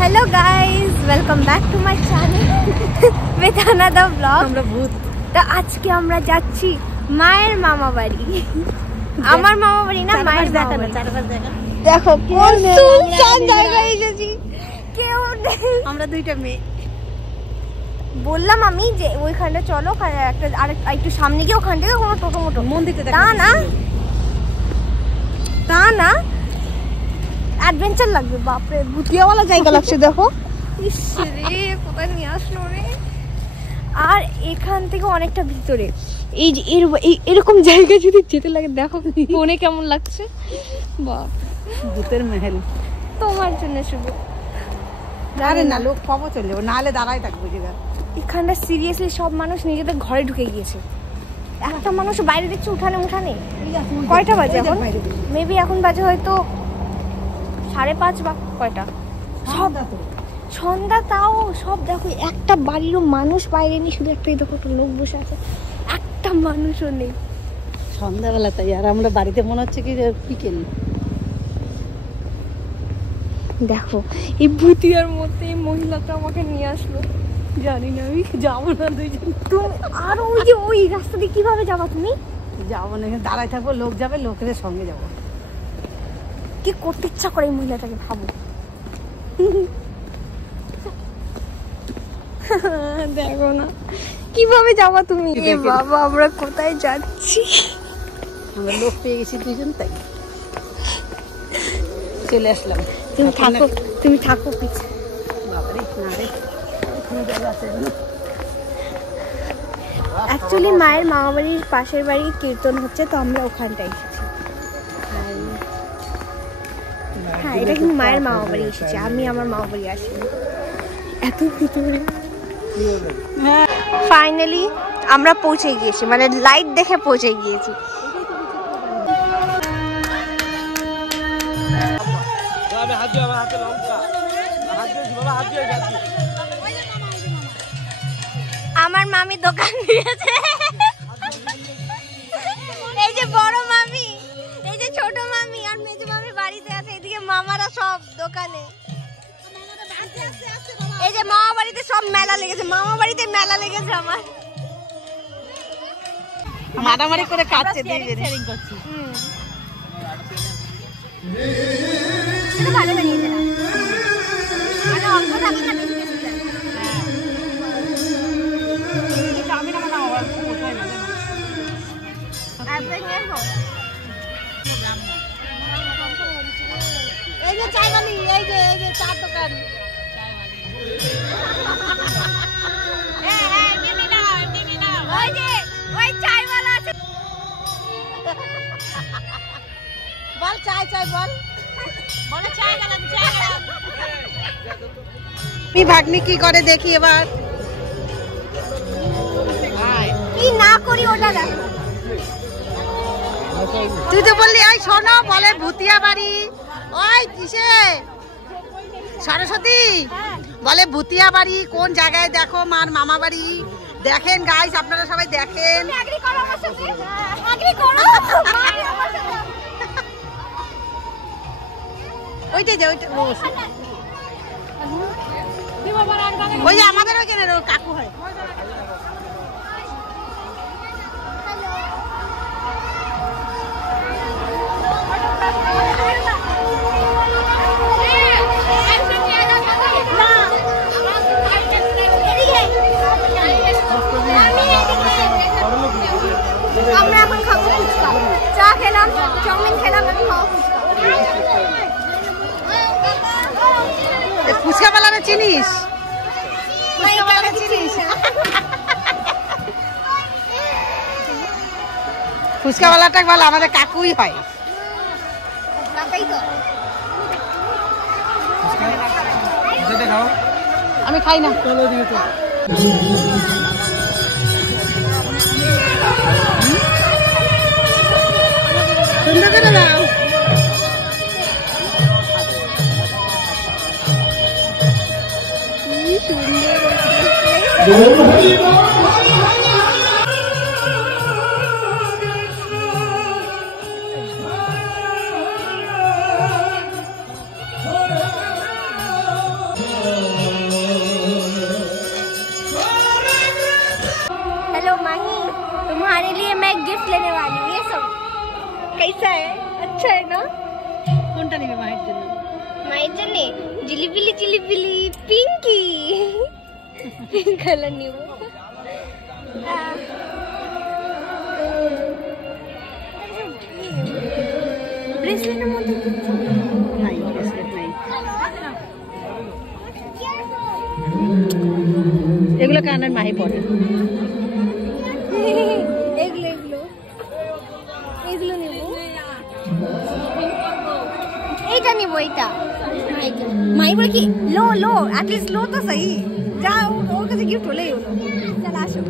Hello guys, welcome back to my channel with another blog. আমরা ভূত। তো আজকে আমরা যাচ্ছি মায়ের মামা বাড়ি। আমার মামা বাড়ি না, মায়ের মামা বাড়ি। দেখো কোন সুনসান জায়গায় এসেছি, কেউ নেই। আমরা দুইটা মেয়ে। বললাম আমি যে ওইখানটা চলো, একটা আর একটু সামনে গিয়ে ওখান থেকে কোনো টোটো মোটো মন্দিরটা তা না অ্যাডভেঞ্চার লাগবে। বাপরে ভুতিয়াওয়ালা জায়গা লাগছে দেখো। ইস রে, কোথায় নিয়ে আসলো রে। আর এখান থেকে অনেকটা ভিতরে, এই যে এরকম জায়গা যদি যেতে লাগে দেখো ফোনে কেমন লাগছে। বাপ, ভূতের মহল তোমার জন্য শুধু। আরে না, লোক পাবো চলে যাবো, নাহলে দাঁড়াই থাকবো জায়গা। এখানটা সিরিয়াসলি সব মানুষ নিজেদের ঘরে ঢুকে গিয়েছে। একটা মানুষ বাইরে দেখছে উঠানে। কয়টা বাজে এখন? মেবি এখন বাজে হয়তো 5:30 বা কয়টা। সব সন্ধ্যা, তাও সব দেখো একটা বাড়িরও মানুষ বাইরে নেই, শুধু একটাই দেখো একটা লোক বসে আছে, একটা মানুষও নেই। সন্ধ্যাবেলা তাই, আর আমরা বাড়িতে মনে হচ্ছে কি বিকেল। দেখো এই ভুতিয়ার মধ্যে এই মহিলাটা আমাকে নিয়ে আসলো। জানি না, আমি যাবো না দুইজন। তুমি আর ওই যে ওই রাস্তা দিয়ে কিভাবে যাবা তুমি? যাবো না, দাঁড়াই থাকবো, লোক যাবে, লোকেদের সঙ্গে যাবো। কি করতে ইচ্ছা করে এই মহিলাটাকে ভাবো। দেখো না কিভাবে যাবা তুমি। বাবা, আমরা কোথায় যাচ্ছি? আমরা লোক পেয়ে গেছি দুজন, তাই চলে আসলাম। তুমি থাকো পিছে। বাবারে না রে, অ্যাকচুয়ালি মায়ের মামা বাড়ির পাশের বাড়ির কীর্তন হচ্ছে, তো আমরা ওখানটায় এসেছি। হ্যাঁ, এটা কিন্তু মায়ের মামা বাড়ি এসেছি, আমি আমার মামা বাড়ি আসিনি। এত ভিতরে ফাইনালি আমরা পৌঁছে গিয়েছি, মানে লাইট দেখে পৌঁছে গিয়েছি। আমার মামি দোকান দিয়েছে, এই যে বড় মামি, এই যে ছোট মামি আর মেজো মামি বাড়িতে আছে, এদিকে মামারা সব দোকানে। এই যে মামা বাড়িতে সব মেলা লেগেছে, মামা বাড়িতে মেলা লেগেছে। আমার মারামারি করে কাটছে, ভালো বানিয়েছে না, মানে অল্প টাকা না, বেশি বেশি দেয়। এই যে চাইবালি, এই যে চার দোকান। ওই চাইওয়ালা আছে, বল চাই বল, বলে চাই গেলাম। তুমি ভাগ্নি কি করে দেখি এবার। কি না করি ওটা দেখো। তুই তো বললি ওই শোনো, বলে ভুতিয়া বাড়ি, ওই কিসে সরস্বতী বলে ভুতিয়া বাড়ি কোন জায়গায়, দেখো মার মামা বাড়ি। দেখেন গাইস, আপনারা সবাই দেখেন। ওইটাই যে ওই যে আমাদের ওইখানে কাকু হয়। আমরা এখন খাবো ফুচকা। চা খেলাম, চাউমিন খেলাম, এখন খাবো ফুচকা। ফুচকা বালাটা চিনিস? ফুচকা বালাটা বল আমাদের কাকুই হয়। আমি খাই না। সুন্দর করে দাও। माही तुम्हारे लिए मैं गिफ्ट लेने वाली हूँ। ये सब कैसा है? अच्छा है ना? কোনটা নেবে মায়ের জন্য? মায়ের জন্য জিলিবিলি জিলিবিলি পিঙ্কি পিঙ্ক কালার নিব। ব্রেসলেটের মধ্যে নাই, ব্রেসলেট নাই। এগুলো কানের মাহি পরে। এগুলো এগুলো এগুলো নিব। এইটা নিব, এইটা মাই বলে কি লো লো এটলিস্ট লো তো সহি যা ওর কাছে গিফট হলেই হলো। চল আসো।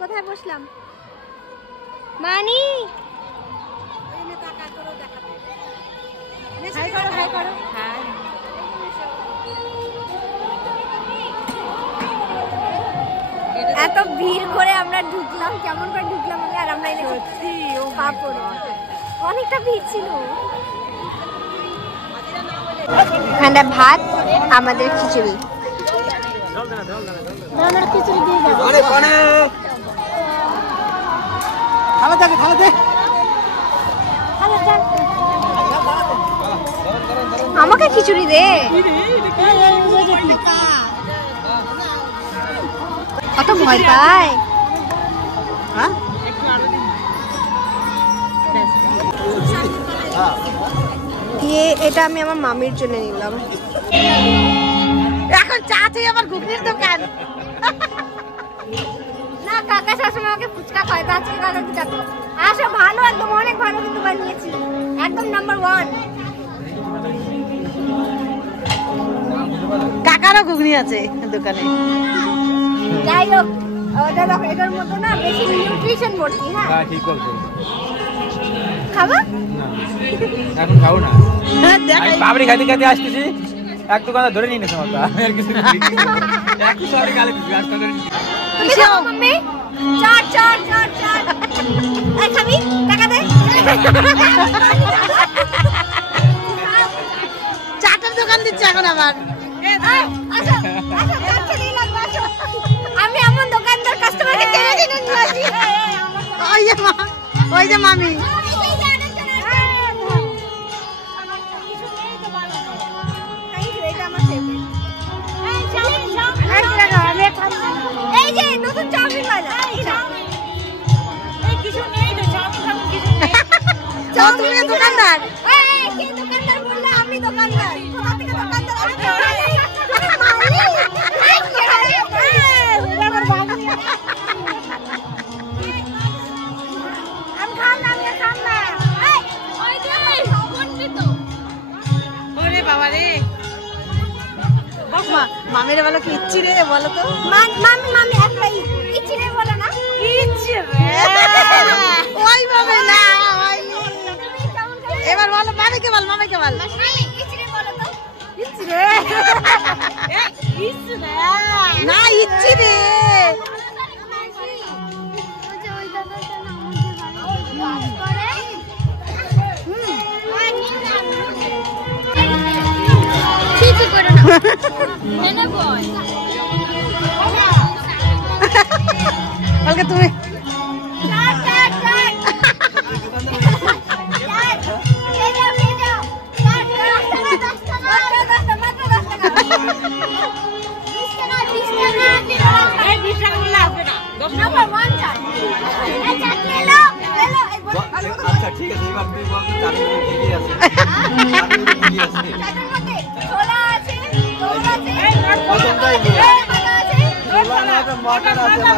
কোথায় বসলাম মানি? হাই করো হাই করো। এত ভিড় করে আমরা ঢুকলাম, কেমন করে ঢুকলাম আর আমরা এনেছি ও পাপড়। অনেকটা ভিড় ছিল। এখানে ভাত, আমাদের খিচুড়ি। খিচুড়ি দিয়ে আমাকে খিচুড়ি দে। কত ভয় পায়। এটা আমি আমার মামির জন্য নিলাম। এখন চা খেয়ে আবার ঘুগনির দোকান। না কাকা সবসময় আমাকে ফুচকা খায়, তো আজকে কাকা কি চাটো। আসো, ভালো একদম অনেক ভালো কিন্তু বানিয়েছি, একদম নাম্বার 1। কাকারও ঘুগনি আছে দোকানে। যাই হোক, ওটা দেখো, এটার মধ্যে না বেশি নিউট্রিশন ভর্তি। হ্যাঁ ঠিক বলছো। খাবা? এখন খাও না। দেখ আমি পাপড়ি খাইতে খাইতে আসতেছি, এক দোকানে ধরে নিয়ে নেছে মাথা। আমি আর কিছু একটু সরি গালে দিছি, আজ ধরে নিয়ে। তুমি খাও মাম্মি? চাট চাট চাট চাট। এই খাবি? টাকা দে। চাটের দোকান দিচ্ছে এখন আবার। আসো আসো, চাট খেলেই লাগবে, আসো। আমি এমন দোকানদার কাস্টমারকে টেনে টেনে নিয়ে আসি। ওই যে মামি। এই যে নতুন চাউমিন বানা। কিছু নেই তো, চাউমিন দোকানদার। কে দোকানদার বললে? আমি দোকানদার। কোথা থেকে দোকানদার? মামিরে বলো কি ইচ্ছি রে, বলো তো। মামি মামি একটাই ইচ্ছি রে বলো না। ইচ্ছি রে ওই মামি না, এবার বলো মামিকে বল, মামিকে বল। ইচ্ছি রে বলো তো। ইচ্ছি রে ইচ্ছি রে না, ইচ্ছি রে। কিছু করো না। নেনে বল। বলকে তুমি চাট চাট চাট। চাট খেয়ে যাও খেয়ে যাও। চাট 10 টাকা 10 টাকা মাত্র 10 টাকা। 20 টাকা 20 টাকা। এই 20 টাকা বললে আসবে না। নাম্বার 1 চাট। এই চাট নিয়ে নাও। লো আচ্ছা ঠিক আছে, এবার তুমি বল চালের মধ্যে কি আছে? কি আছে? চাটের মধ্যে ছোলা আছে, দই আছে, প্রথমটাই বল। ভালো আছে। ছোলা না, মটন আছে না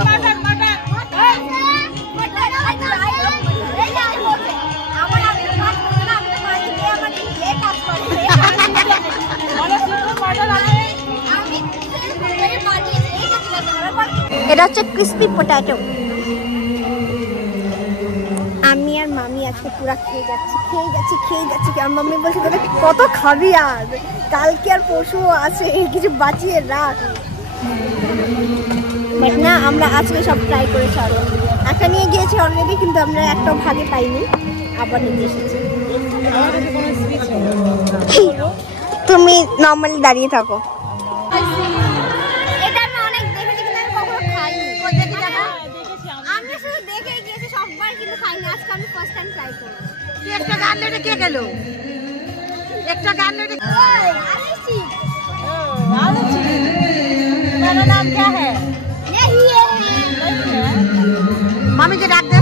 এটা হচ্ছে ক্রিসপি পটেটো। আমি আর মামি আজকে পুরো খেয়ে যাচ্ছি। আর মাম্মি বলছে তোরা কত খাবি, আর কালকে আর পরশু আছে, কিছু বাঁচিয়ে রাখ। বাট না, আমরা আজকে সব ট্রাই করেছি। আর একটা নিয়ে গিয়েছি অলরেডি, কিন্তু আমরা একটাও ভাগে পাইনি, আবার নিয়ে এসেছি। তুমি নর্মালি দাঁড়িয়ে থাকো। এটা আমি অনেক দেখেছি, কিন্তু আমি কখনো খাইনি। আমি শুধু দেখে গিয়েছি সববার, কিন্তু খাইনি। আজকে আমি ফার্স্ট টাইম ট্রাই করব। একটা গান লেটে কে গেল? একটা গান লেটে मेरा नाम क्या है? मामी के डाक दे।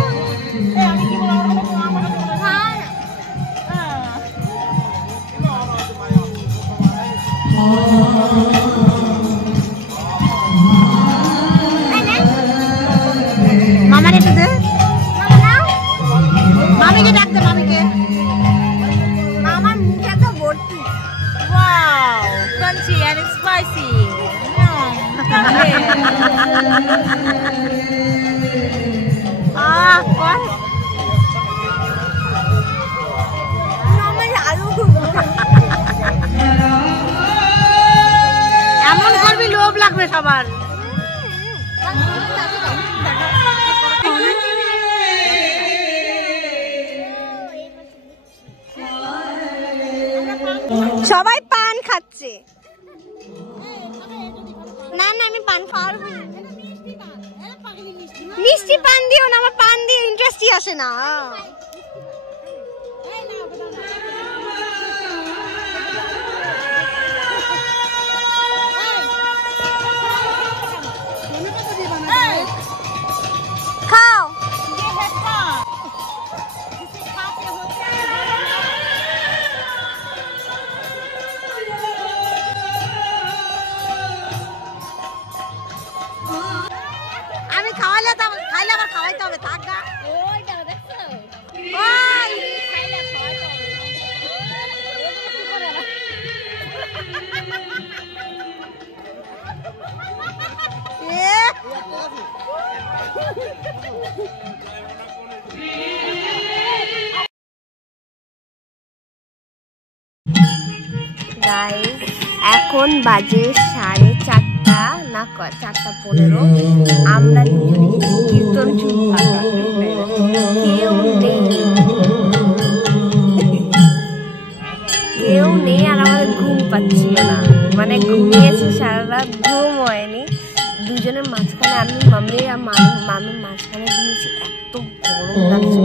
मामा ने दे। मामी के डाक दे, मामी के। মামার মুখে তো ভর্তি। Wow, crunchy and it's spicy. कौन? মামার আলু এমন করবি লোভ লাগবে সবার। সবাই পান খাচ্ছে। না না, আমি পান খাওয়ার মিষ্টি পান দিও না, আমার পান দিয়ে ইন্টারেস্টই আসে না। খাও। আমি খাওয়ালে খাইলে আবার খাওয়াইতে হবে, থাক গা। গাইস, এখন বাজে 4:30 না 4:15। আমরা দুজনে কীর্তন শুরু কেউ নেই, আর আমাদের ঘুম পাচ্ছিল না, মানে ঘুমিয়েছি সারা রাত, ঘুম হয়নি। দুজনের মাঝখানে আমি মাম্মি আর মামির মাঝখানে ঘুমিয়েছি। এত গরম লাগছিল,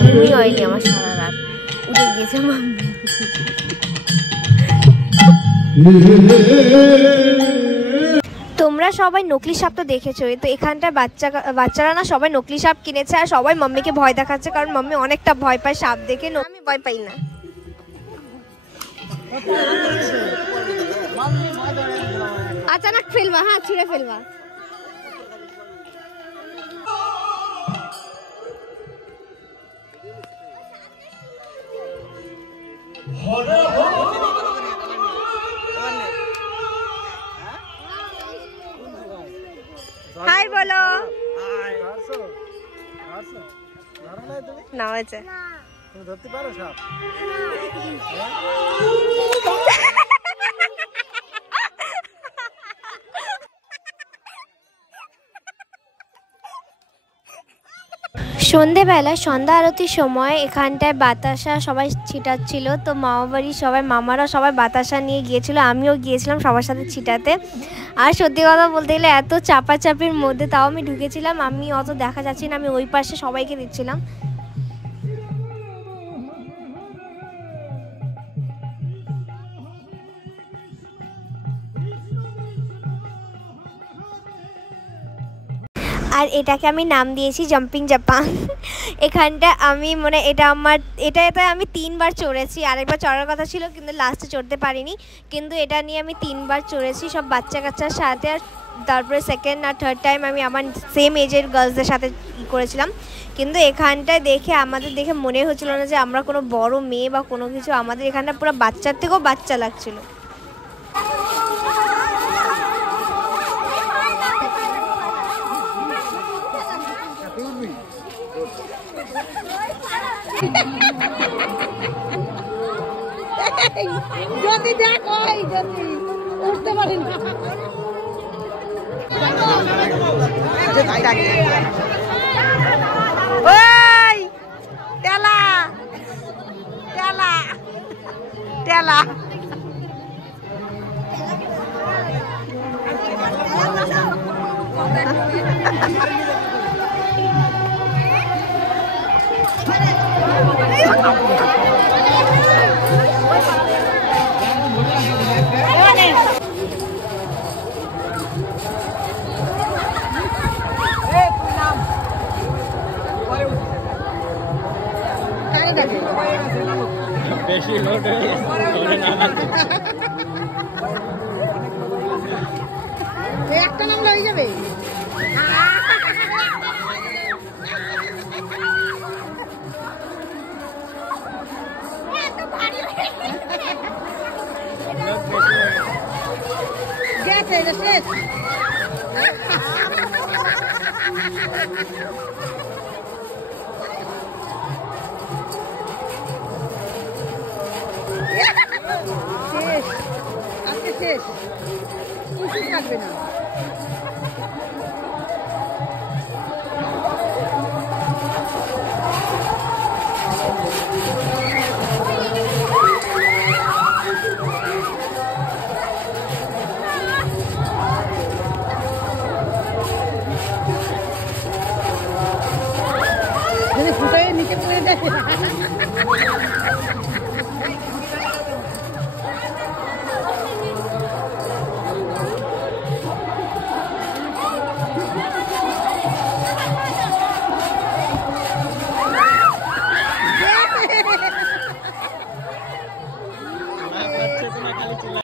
ঘুমই হয়নি আমার সারা রাত। উঠে গিয়েছে মাম্মি। তোমরা সবাই নকলি সাপ তো দেখেছো, তো এখানটার বাচ্চারা না সবাই নকলি সাপ কিনেছে, আর সবাই মাম্মিকে ভয় দেখাচ্ছে, কারণ মাম্মি অনেকটা ভয় পায় সাপ দেখে। আমি ভয় পাই না। अचानक ফেলবা, হ্যাঁ ছুঁড়ে ফেলবা। হাই বলো। না হয়েছে, তুমি ধরতে পারো সাপ? সন্ধেবেলা সন্ধ্যা আরতির সময় এখানটায় বাতাসা সবাই ছিটাচ্ছিল, তো মামাবাড়ির সবাই মামারা সবাই বাতাসা নিয়ে গিয়েছিল, আমিও গিয়েছিলাম সবার সাথে ছিটাতে। আর সত্যি কথা বলতে গেলে এত চাপাচাপির মধ্যে তাও আমি ঢুকেছিলাম, আমি অত দেখা যাচ্ছি না, আমি ওই পাশে সবাইকে দিচ্ছিলাম। আর এটাকে আমি নাম দিয়েছি জাম্পিং জাপান। এখানটা আমি মানে এটাতে আমি 3 বার চড়েছি, আরেকবার চড়ার কথা ছিল কিন্তু লাস্টে চড়তে পারিনি, কিন্তু এটা নিয়ে আমি 3 বার চড়েছি সব বাচ্চা কাচ্চার সাথে। আর তারপরে সেকেন্ড আর থার্ড টাইম আমি আমার সেম এজের গার্লসদের সাথে করেছিলাম। কিন্তু এখানটায় আমাদের দেখে মনে হচ্ছিল না যে আমরা কোনো বড় মেয়ে বা কোনো কিছু, আমাদের এখানটা পুরো বাচ্চার থেকেও বাচ্চা লাগছিল। যদি দেখো যদি উঠতে পারি না ওই টেলা টেলা টেলা বেশি লোড একটা নামলে হয়ে যাবে। গেছে এটা শেষ। শেষ আজকে শেষ, কিছু থাকবে না। যদি ফুটাই নিচে পড়ে যায়